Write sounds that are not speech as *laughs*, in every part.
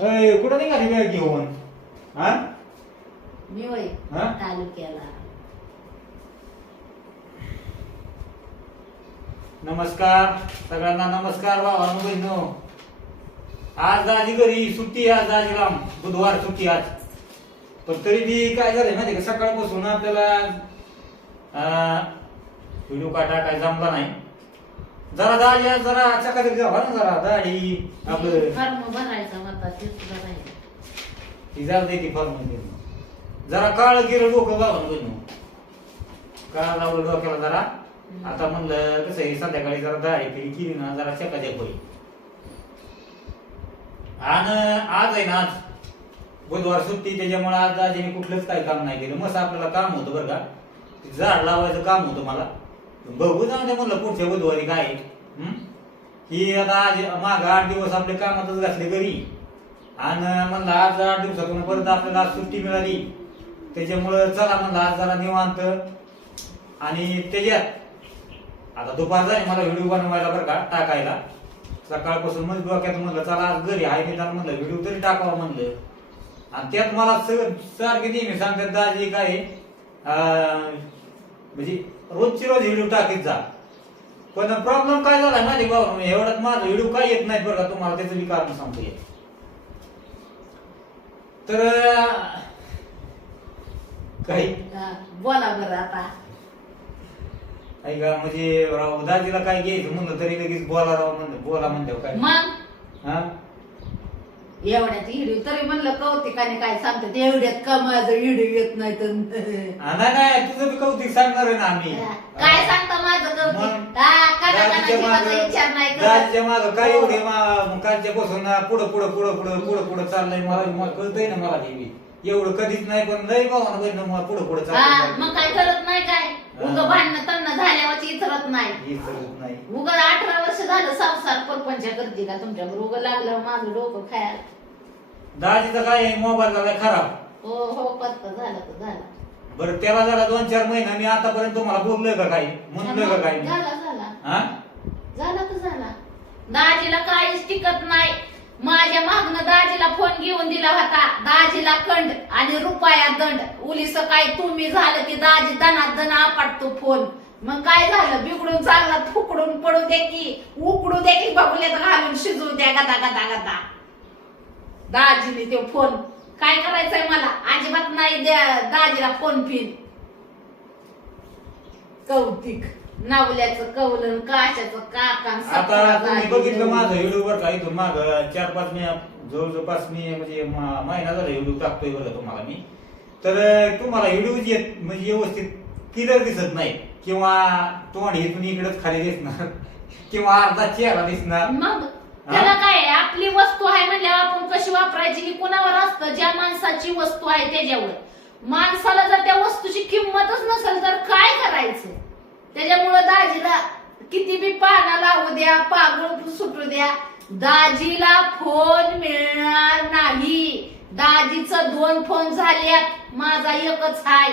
अय, कुठं निघाली बॅग घेऊन? हा? मी हा? तालुक्याला. नमस्कार सगळ्यांना नमस्कार भावानो बहिणो. आज दाजी घरी सुट्टी आहे आज दाजीला बुधवार सुट्टी आज. पण तरी बी काय झालंय माहिती का? सकाळपासून आपल्याला व्हिडिओ का टाकाय जमला नाही. जरा दाजी आज जरा चकाचक जावा ना जरा दाढी आपलं फॉर्म भरायचा होता ते जाऊ दे ती फॉर्म जरा काळ गेलं डोकं बहिणो काळ लावलं डोक्याला जरा. आता म्हणलं कसं आहे संध्याकाळी जरा दाढी फिरी केली ना जरा चकाचक होईल. आणि आज आहे ना आज बुधवार सुट्टी त्याच्यामुळे आज दाजीने कुठलंच काही काम नाही केलं. मस्त आपल्याला काम होतं बरं का. ते झाड लावायचं काम होतं मला. बघू जाऊ दे म्हणलं पुढच्या बुधवारी काय आहे. ही आता आज माग आठ दिवस आपले कामातच घातले घरी. आणि म्हणलं आज आठ दिवसातून परत आपल्याला आज सुट्टी मिळाली. त्याच्यामुळं चला म्हणलं आज जरा निवांत. आणि त्याच्यात आता दुपार झाली मला व्हिडिओ बनवायला बरं का टाकायला. सकाळपासून मग डोक्यात म्हणलं चला आज घरी आहे निदान म्हणलं व्हिडिओ तरी टाकावा म्हणलं. आणि त्यात मला सगळं सारखे नेहमी सांगतात दाजी काय अं, म्हणजे रोजची रोज व्हिडिओ टाकीत जा. पण प्रॉब्लेम काय झाला का भाऊ? एवढ्यात माझं व्हिडिओ काय येत नाही बरं का तुम्हाला त्याचं मी कारण सांगतो. तर काही? बोला बरं आता. ऐका म्हणजे राव दाजीला काय घ्यायचं म्हणलं तरी लगेच बोला राव म्हणलं बोला म्हणल्यावर काय? मग? हा? एवढ्यात हिडीव तरी म्हणलं कौतिकाने काय सांगतात? एवढ्यात का माझं हिडीव येत नाही तर? हा, नाही तुझं बी कौतिक सांगणार आहे ना आम्ही. काय सांगता माझं मग? कौतिक हा, दाजीच्या माझा मागं- विचार नाही करत. दाजीच्या मागं काय एवढे मा- कालच्या पासून पुढं पुढं पुढं पुढं पुढं पुढं चाललंय मला मला कळतंय ना मला ते बी. एवढं कधीच नाही पण लय भावानं बहिण मला पुढं पुढं हा चाललंय. मग काय करत नाही काय? उग हा. भांडणं तन्न झाल्यावर इचरत नाही. हे करत नाही. उग अठरा वर्ष झालं संसार परपंच करते का तुमच्या उग लागलं माझं डोकं खायला. दाजीचं काय मोबाईल झालाय खराब. हो हो पत्ता झालं तर झालं. बरं त्याला जरा दोन चार महिना मी आतापर्यंत तुम्हाला बोललोय का काही? म्हणलोय का काही? झाला झाला हा? झाला तर झाला. दाजीला काहीच टिकत नाही. माझ्या मागनं दाजीला फोन घेऊन दिला होता. दाजीला खंड आणि रुपया दंड. उलीस काय तुम्ही झालं की दाजी दनात दना आपटतो फोन. मग काय झालं? बिघडून चांगला फुकडून पडू दे की. उकडू दे की बघुल्यात घालून शिजवू द्या गदा गदा गदा. दाजीने ते फोन काय करायचंय मला? अजिबात नाही द्या दाजीला फोन फिन कौतिक. नवल्याचं कवलन काशाचं आता तुम्ही बघितलं माझं व्हिडिओ का इथून माग चार पाच मी जवळजवळ पाच मी म्हणजे म- महिना झाला व्हिडिओ टाकतोय बघा तुम्हाला मी. तर तुम्हाला व्हिडिओ येत म्हणजे व्यवस्थित क्लिअर दिसत नाही. किंवा तोंड इथून इकडेच खाली दिसणार. *laughs* किंवा अर्धा चेहरा दिसणार. मग? त्याला काय आहे? आपली वस्तू आहे म्हणल्यावर आपण कशी वापरायची ही कुणावर असतं? ज्या माणसाची वस्तू आहे त्याच्यावर. माणसाला जर त्या वस्तूची किंमतच नसेल तर काय करायचं? त्याच्यामुळं दाजीला किती बी पाना लावू द्या पागळ सुटू द्या दाजीला फोन मिळणार नाही. दाजीचं दोन फोन झाल्यात माझा एकच आहे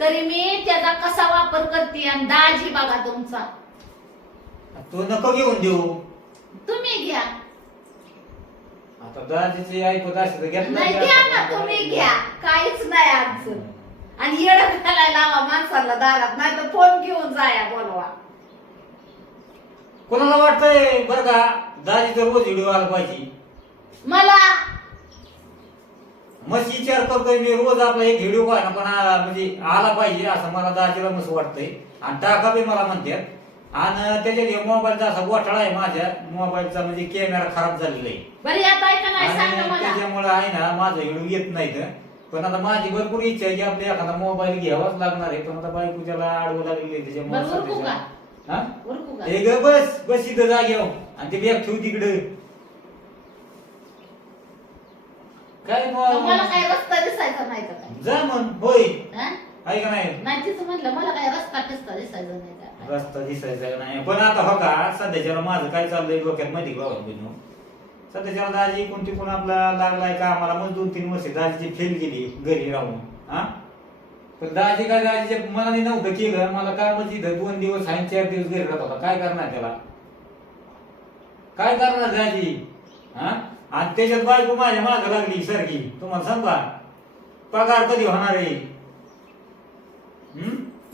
तरी मी त्याचा कसा वापर करते? आणि दाजी बघा तुमचा. तो नको घेऊन देऊ. तुम्ही घ्या. आता दाजीची ऐकत असेल तर घेतलं नाही घ्या ना तुम्ही? घ्या. काहीच नाही अडचण आणि येड घालायला लावा माणसाला दारात नाही तर फोन घेऊन जाया बोलवा. कोणाला वाटतंय बरं का दाजीचा रोज व्हिडिओ आला पाहिजे? मला? मस्त विचार करतोय मी रोज आपला एक व्हिडिओ पाहिजे पण आ- म्हणजे आला पाहिजे असं मला दाजीला मस्त वाटतंय. आणि टाका बी मला म्हणतात. आणि त्याच्यात हे मोबाईलचा असा गोठाळा आहे माझ्या. मोबाईलचा म्हणजे कॅमेरा खराब झालेला आहे. बरी आता ऐका नाही आणि सांगा मला. त्याच्यामुळे आहे ना माझा व्हिडिओ येत नाही पण आता माझी भरपूर इच्छा आहे की आपल्या एखादा मोबाईल घ्यावाच लागणार आहे. पण आता बायको त्याला आडवं लागलेली आहे त्याच्यामुळे बरं, उरकू का? सध्याच्या- हा? उरकू का? हे ग बस बस इथं जाग्यावर आणि ते बॅग ठेव तिकडे. काय तर मला मग काय रस्ता दिसायचा नाही तर काय जा मग होय. हा? आहे का नाही? नाही तिचं म्हटलं मला काय रस्ता किस्ता दिसायचा नाही तर. रस्ता दिसायचा का नाही? पण आता हो का सध्याच्याला माझं काय चाललंय डोक्यात माहिती का बाबा बहिणू सध्याच्याला दाजी कोणती कोण आपला लागलाय का आम्हाला मग दोन तीन वर्ष दाजीची फेल गेली घरी राहून हा? तर दाजी काय दाजीच्या मनाने नव्हतं केलं मला काय म्हणजे इथं दोन दिवस आणि चार दिवस घरी राहत होता. काय करणार त्याला? काय करणार दाजी? हा? आणि त्याच्यात बायको माझ्या माग लागली सारखी. तुम्हाला सांगा पगार कधी होणार आहे?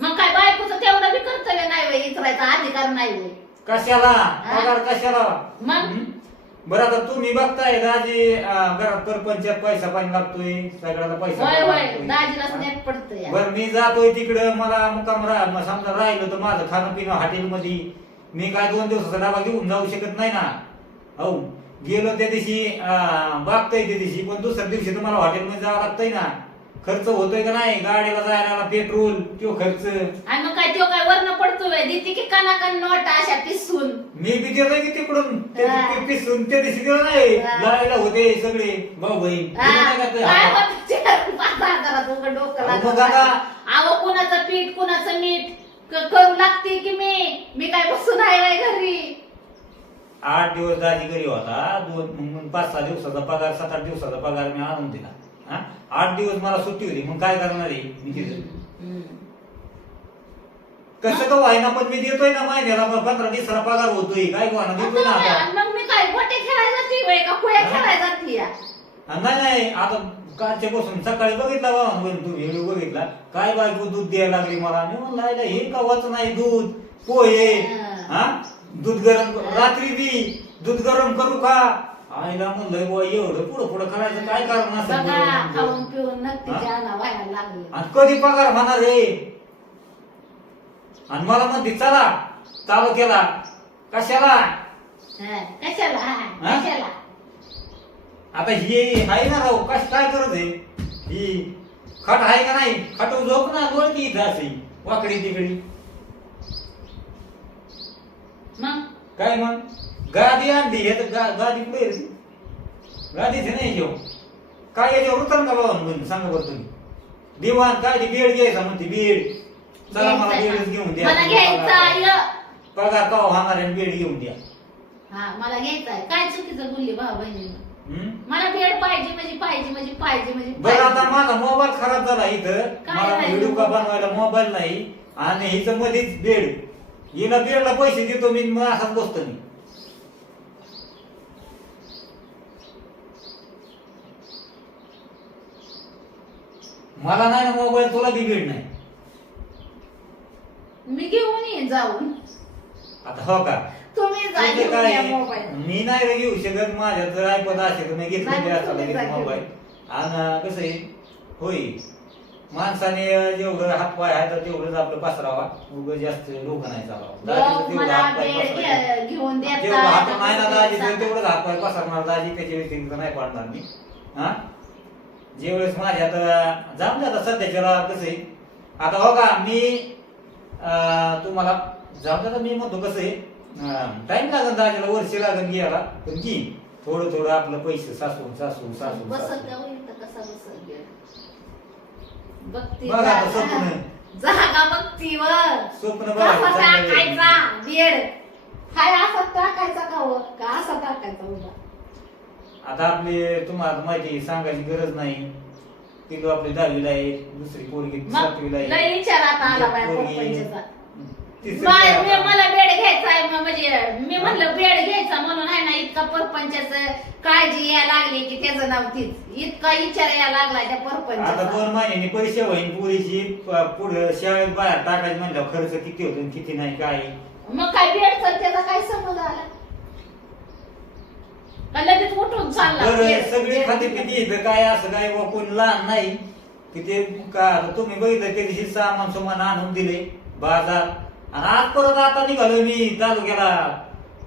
मग काय बायकोचं तेवढं बी कर्तव्य नाही वय इतरायचा अधिकार नाही वय कशाला? पगार कशाला? मग? हं? बरं आता तुम्ही बघताय राजे अं, घरात परपंचात पैसा पाणी लागतोय सगळ्याला पैसा होय पाणी होय. लागतोय. दाजीला नेट पडत या बर मी जातोय तिकडं मला मुकाम राह समजा राहिलं तर माझं खाणं पिणं हॉटेलमध्ये. मी काय दोन दिवसाचा डबा घेऊन जाऊ शकत नाही ना? हो गेलो त्या दिवशी अं, त्या दिवशी पण दुसऱ्या दिवशी तर मला हॉटेलमध्ये जावं लागतंय ना? खर्च होतोय का नाही? गाडीला जायला पेट्रोल तो खर्च? आणि मग काय तो काय वर्ण पडतो देते की कानाकान नोट अशा पिसून? मी बी देतोय की तिकडून. ते- हा. ते पिसून दिवशी दिलं नाही. हा. होते सगळे. भाऊ बहीण हा, दिलं नाही का ते? काय होतं चार पाच हजारात उघड डोकं अहो, मग लागलं. आता- अहो कुणाचं पीठ कुणाचं मीठ? क- करू लागते की मी? मी काय बसून आहे घरी? आठ दिवस दाजी घरी होता. दोन मग पाच सहा दिवसाचा पगार सात आठ दिवसाचा पगार मी आणून दिला? आठ दिवस मला सुट्टी होती मग काय करणार आहे? मी तिथे. कसं का व्हायना पण मी देतोय ना महिन्याला पंधरा दिवसाला पगार होतोय. काय व्हायना? देतोय ना आता. मग मी काय गोटे खेळायला का? नाही नाही. आता कालच्या बसून सकाळी बघितला बाबा तुम्ही व्हिडिओ बघितला. काय बायको दूध द्यायला लागली मला? मी म्हणलं "आईला हे कवाच नाही दूध. पोहे. हा. हा? दूध गरम रात्री बी दूध गरम करू का? आईला म्हणलं बुवा एवढं पुढं पुढं करायचं काय कारण असेल? बघा बरं? खाऊन पिऊन नक्की हा? ज्याला व्हायला लागले. आणि कधी पगार होणार रे? आणि मला म्हणते चला चालू केला. कशाला? हा, कशाला? हा, हा? कशाला? आता ही आहे ना राव कश काय करत आहे? ही खट आहे का नाही? खटव झोप ना लोळती इथं अशी वाकडी तिकडी. मग? काय मग? गादी आणली हे तर गा- गादी कुठे आहे रे? गादीच नाही घेऊ काय याच्यावर उतर का बाबा म्हणून सांगा बरं तुम्ही दिवाण काय ती बेड घ्यायचा म्हणते बेड चला मला बेडच? घेऊन द्या मला घ्यायचा य. पगार का होणार आहे बेड घेऊन द्या हा मला घ्यायचा आहे काय चुकीचं बोलली भाऊ बहिणीनं हम्म? मला बेड पाहिजे म्हणजे पाहिजे म्हणजे पाहिजे म्हणजे बरं आता पाहिजे. माझा मोबाईल खराब झाला इथं काय मला झालं? व्हिडिओ का बनवायला मोबाईल नाही आणि हिचं मध्येच बेड हिला बेडला पैसे देतो मी मग असाच बसतो मी मला नाही ना मोबाईल तुला बी बेड नाही. मी घेऊन येईन जाऊन. आता हो का? तुम्ही जा तुझं घेऊन काय या मोबाईल मी नाही रे घेऊ शकत माझ्या जर ऐकत असेल तर मी घेतलं नाही, तुम्ही जा घेऊन. मोबाईल आणि कसं आहे? होय. माणसाने जेवढं हातपाय आहे तर तेवढंच आपलं पसरावा. उगं जास्त डोकं नाही चालावं दाजीचं बघ, तेवढं मला हातपाय बेड पसरायचं. घे- घेऊन देता जेवढं हात नाही ना दाजी. तेवढंच हातपाय पसरणार दाजी त्याच्या व्यतिरिक्त नाही पाडणार मी. हा? जेवढेच माझ्या आता जाऊन दे आता सध्याच्याला कसं आहे? आता हो का मी तुम्हाला दे आता मी म्हणतो कसं आहे? टाइम लागेल दाजीला वर्ष लागेल घ्यायला पण घेईन थोडं थोडं आपलं पैसे सासून सासून सासून. का बघा स्वप्न. जागा स्वप्न. टाकायचा? बेड. हाय असा टाकायचा का का असा टाकायचा उभा? आता आपले तुम्हाला माहिती सांगायची गरज नाही. पिलू आपली दहावीला आहे दुसरी पोरगी सातवीला आहे. लय विचार आता आला बाय पोरगी पप्पांच्याचा. तिसरीला बाय, आहे मी- आता. मला बेड घ्यायचा आहे म- म्हणजे मी म्हणलं बेड घ्यायचा म्हणून आहे ना इतका परपंचाच काळजी यायला लागली की त्याचं नाव तीच. इतका विचार यायला लागला त्या आता दोन महिन्यांनी परीक्षा होईल पुरीची प- पुढे शाळेत बाहेर टाकायचं म्हणल्यावर खर्च किती होतो आणि किती नाही काय? मग काय बेडचा त्याचा काय समज आला? का लगेच उठून चालला. बेड- सगळी खाते इथं काय असं काय कोणी लहान नाही. की ते का आता तुम्ही बघितलं त्या दिवशी सामान सुमान आणून दिले बाजार. आणि आज परत आता निघालो मी तालुक्याला.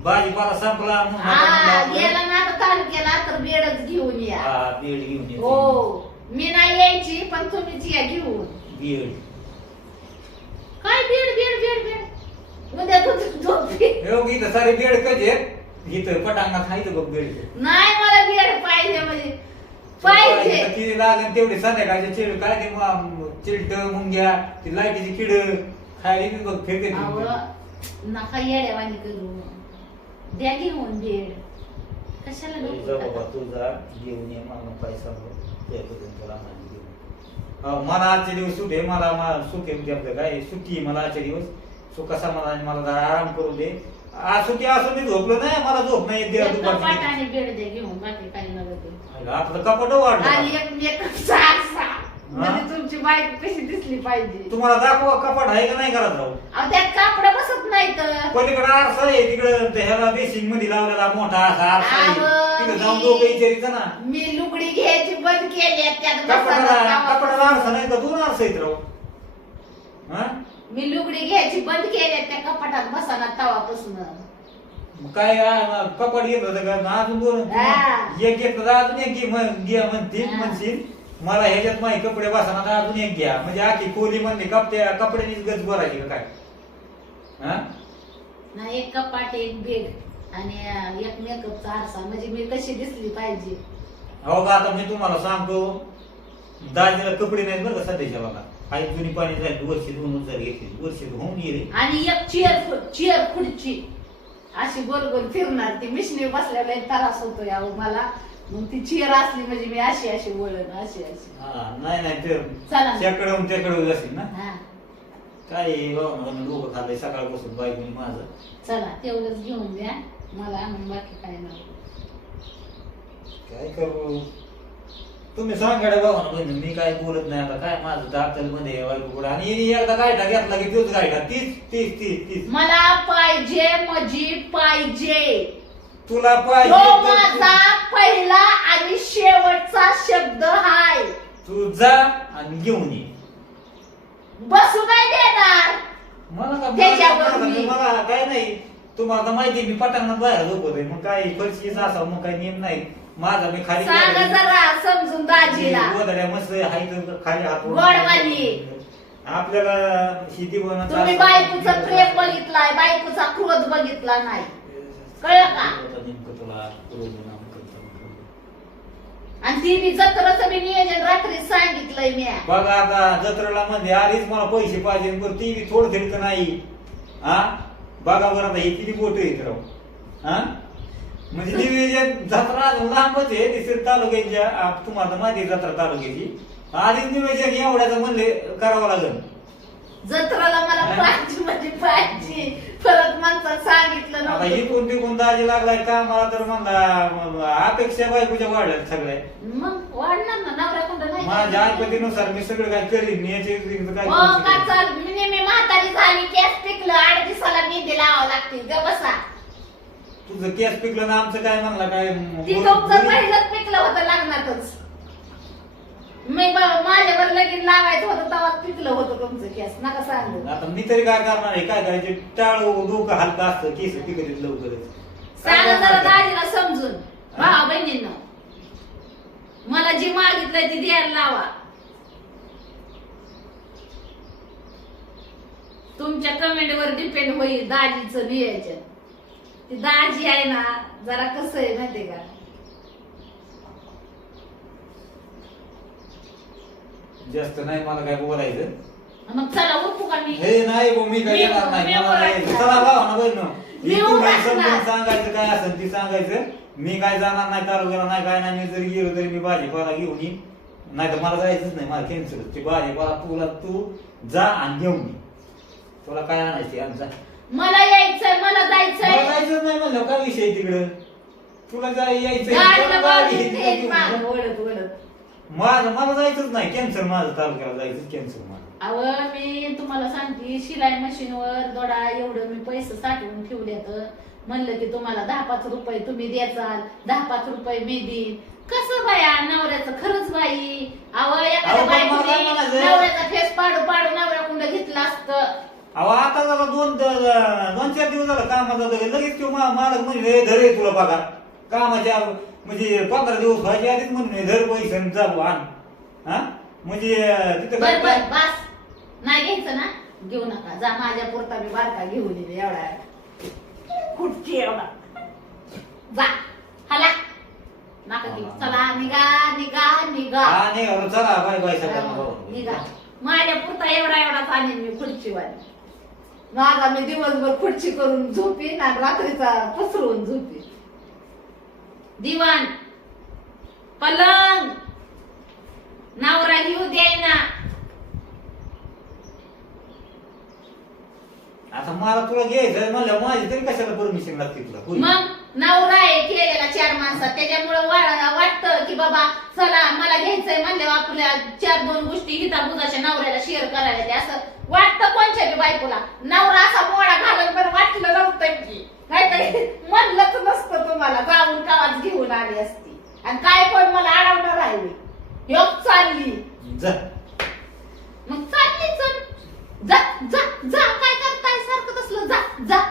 भाजीपाला संपला म्हणून आता हा म्हणलं आपलं- गेला ना आता तालुक्याला तर बेडच घेऊन या. हा, बीड घेऊन येते. हो मी नाही यायची पण तुम्हीच या घेऊन. बीड. काय बेड बेड बेड बेड? उद्या तू झोपी हे बघ इथं सारे बेड कसे आहेत? इथं पटांगणात आहे बघ बेड नाही मला बेड पाहिजे म्हणजे पाहिजे. किती लागेल तेवढे संध्याकाळचे चिड. काय ते म- चिलट मुंग्या ती लाईटीची किड. खायला बी बघ फेकते अहो, नका येड्यावानी करू. द्या घेऊन बेड. कशाला जा बाबा नको तू जा. घेऊन ये मला पैसा तुला घेऊन. मला आजचे दिवस सुटे मला मला सुख आहे. आपलं काय? सुट्टी आहे मला आजचे दिवस. सुख समाधान मला जरा आराम करू दे. असं ते असं मी झोपलो नाही मला झोप नाही येत कपाट दुपारची आणि बेड दे घेऊन बाकी काही नव्हतं ते. आपलं कपाट वाढलं. आणि एक म्हणजे तुमची बायको कशी दिसली पाहिजे? तुम्हाला दाखवा कपाट आहे का नाही करत राहू अहो त्यात कापड बसत नाही तर पलीकडे आरसा आहे तिकडे ह्याला बेसिंगमध्ये लावलेला मोठा असा आरसा आहे. आवं, तिकडे जाऊन मी- डोकं विचारित ना. मी लुगडी घ्यायची बंद केली त्यात कपाटाला आरसा नाही तर दोन आरसा आहेत राहू हा? मी लुगडी घ्यायची बंद केली त्या कपाटात बसायला तवापासून. मग काय आ, कपाट घेत होतं का? अजून दोन हा. एक घेतलं तर अजून एक घे म्हण- घ्या म्हणतील हा. म्हणशील. मला ह्याच्यात माझे कपडे बसना तर अजून एक घ्या. म्हणजे आखी खोली म्हणली कपड्या कपड्यानीच गज भरायची का काय? हा? ना एक कपाट एक बेड आणि अं, एक मेकअपचा आरसा. म्हणजे मी कशी दिसली पाहिजे. हो का आता मी तुम्हाला सांगतो. दाजीला कपडे नाहीत बरं का सध्याच्या बघा आई जुनी पाणी झाली वर्ष दोन हजार घेतली. वर्ष होऊन गेले. आणि एक चेअर चेअर खुर्ची. अशी गोल गोल फिरणार ती. मिशनी बसल्याला त्रास होतो यावं मला. मग ती चेअर असली म्हणजे मी अशी अशी वळण अशी अशी. हा नाही नाही ते चला. त्याकडे त्याकडे असेल ना? हा. काय लोक खाल्लंय सकाळपासून बायकोनी माझं. चला तेवढंच घेऊन द्या. मला आणून बाकी काय नाही. काय करू? तुम्ही सांगाडे बाबा ना बहिणी मी काय बोलत नाही आता काय माझं दाखलमध्ये बायको पुढे आणि हिने एकदा गायठा घेतला की तोच गायठा तीस तीस तीस तीस मला पाहिजे म्हणजे पाहिजे. तुला तो पाहिजे तर माझा पहिला आणि शेवटचा शब्द हाय. तू- तू जा आणि घेऊन ये. बसू नाही देणार? मला का त्याच्यावर मला- मी- मला काय नाही. तुम्हाला तर माहिती आहे, मी पटांगणात बाहेर झोपत मग काय फरशीच असा मग काय नियम नाही. माझा मी खाली सांगा जरा समजून दाजीला. मस्त हाय तर खाली हात वरून- गोडवाली. आपल्याला शेती बनवत तुम्ही बायकोचा प्रेम बघितलाय बायकोचा क्रोध बघितला नाही. कळलं का? नेमकं तुला क्रोध नाम करतो. आणि ती मी जत्राचं मी नियोजन रात्री सांगितलंय मी. बघा आता जत्रेला मध्ये आधीच मला पैसे पाहिजे पण ती बी थोडं थोडी तर नाही. हा? बघा बरं आता हे किती बोट येत राव. हा? म्हणजे निवेदन जत्रा लांबच आहे दिसेल तालुक्याच्या तुम्हाला माहिती आहे जत्रा तालुक्याची. आधीच निवेदन एवढ्याचं म्हणले करावं लागेल. जत्राला मला? पाहिजे म्हणजे पाहिजे. परत माणसात सांगितलं आता नव्हतं. ही कोणती कोण दाजी लागलाय का? मला तर म्हणला अपेक्षा बायकोच्या वाढल्यात सगळ्या. मग वाढणार ना नवरा कुठं नाही माझ्या ऐपतीनुसार मी सगळं काय करीन मी याचे काय हो का चाल मी मी म्हातारी झाली केस पिकलं आठ दिवसाला मेहंदी लावावं लागतील ग बसा. तुझं केस पिकलं ना आमचं काय म्हणला काय? पहिलंच पिकलं होतं लग्नातच. मी माझ्यावर लगीन लावायचं होतं तेव्हा पिकलं होतं तुमचं केस. नका सांगू. आता मी तरी काय करणार आहे? काय करायचे? टाळू डोकं हलका असतं. केस पिकत लवकरच. सांगा जरा दाजीला समजून. भावा बहिणींना. मला जी मागितलंय ती द्यायला लावा. तुमच्या कमेंट वर डिपेंड होईल दाजीचं नियोजन. ती दाजी आहे ना जरा कसं आहे माहितीये का? जास्त नाही मला काय बोलायचं? मग चला उठू का मी? हे नाही भाऊ, मी काय मी- येणार नाही मी मला नाही. चला भावा ना बहिण. मी. सांगायचं काय असेल ती सांगायचं मी काय जाणार नाही तालुक्याला नाही काय नाही मी जरी गेलो तरी मी भाजीपाला घेऊन येईन. नाही तर मला जायचंच नाही मला कॅन्सल ते भाजीपाला तुला तू जा आणि घेऊन ये. तुला काय आणायचे आमचा मला यायचंय मला मला जायचंय. जायचंच नाही म्हणलं काय विषय तिकडं? तुला जाय गाडीला बाजूला मागं. ओढत ओढत माझं मला जायचंच नाही कॅन्सल माझं तालुक्याला जायचं कॅन्सल माझं. अव मी तुम्हाला सांगते शिलाई मशीनवर दोडा एवढं मी पैसे साठवून ठेवले तर म्हणलं की तुम्हाला दहा पाच रुपये तुम्ही द्याचाल दहा पाच रुपये मी देईन. कसं बाया नवऱ्याचं खरंच बाई. अव एखाद्या अहो, पण मला? नवऱ्याचा फेस पाडू पाडू नवऱ्या कुंड घेतला असतं. अहो आता जरा दोन दोन चार दिवस झालं जातो लगेच किंवा मालक म्हणजे "हे धर तुला पगार कामाच्या म्हणजे पंधरा दिवस व्हायच्या आधीच म्हणून "हे धर पैसे बुवा, आण. हा? म्हणजे तिथं बर काय बर बस. नाही घ्यायचं ना? घेऊ नका. जा माझ्या पुरता मी बारका घेऊन येते एवढा. कुठची एवढा. जा. हाला. नका घेऊ चला निघा निघा निघा. हा नाही अहो, चला बाय बाय सगळ्यांना. भाऊ. निघा. माझ्या पुरता एवढा एवढा आणीन मी खुर्चीवाली. माझा मी दिवसभर खुर्ची करून झोपीन आणि रात्रीचा पसरवून झोपीन दिवाण पलंग. नवरा घेऊ ना आता मला तुला घ्यायचं म्हणलं माझी तरी कशाला परमिशन लागते तुला. मग? नवरा आहे केलेला चार माणसात. त्याच्यामुळे वाटतं की बाबा चला मला घ्यायचंय म्हणले आपल्या चार दोन गोष्टी हिता बुजाच्या नवऱ्याला शेअर करायला ते असं वाटतं कोणच्या बी बायकोला. नवरा असा मोडा घालून पण वाटलं नव्हतं की. काहीतरी *laughs* म्हणलंच नसत तुम्हाला जाऊन कावाच घेऊन आली असती. आणि काय पण मला अडवणार आहे मी? योग चालली. मग चालली चल. जा जा जा. काय करताय? सारखं तसलं जा जा.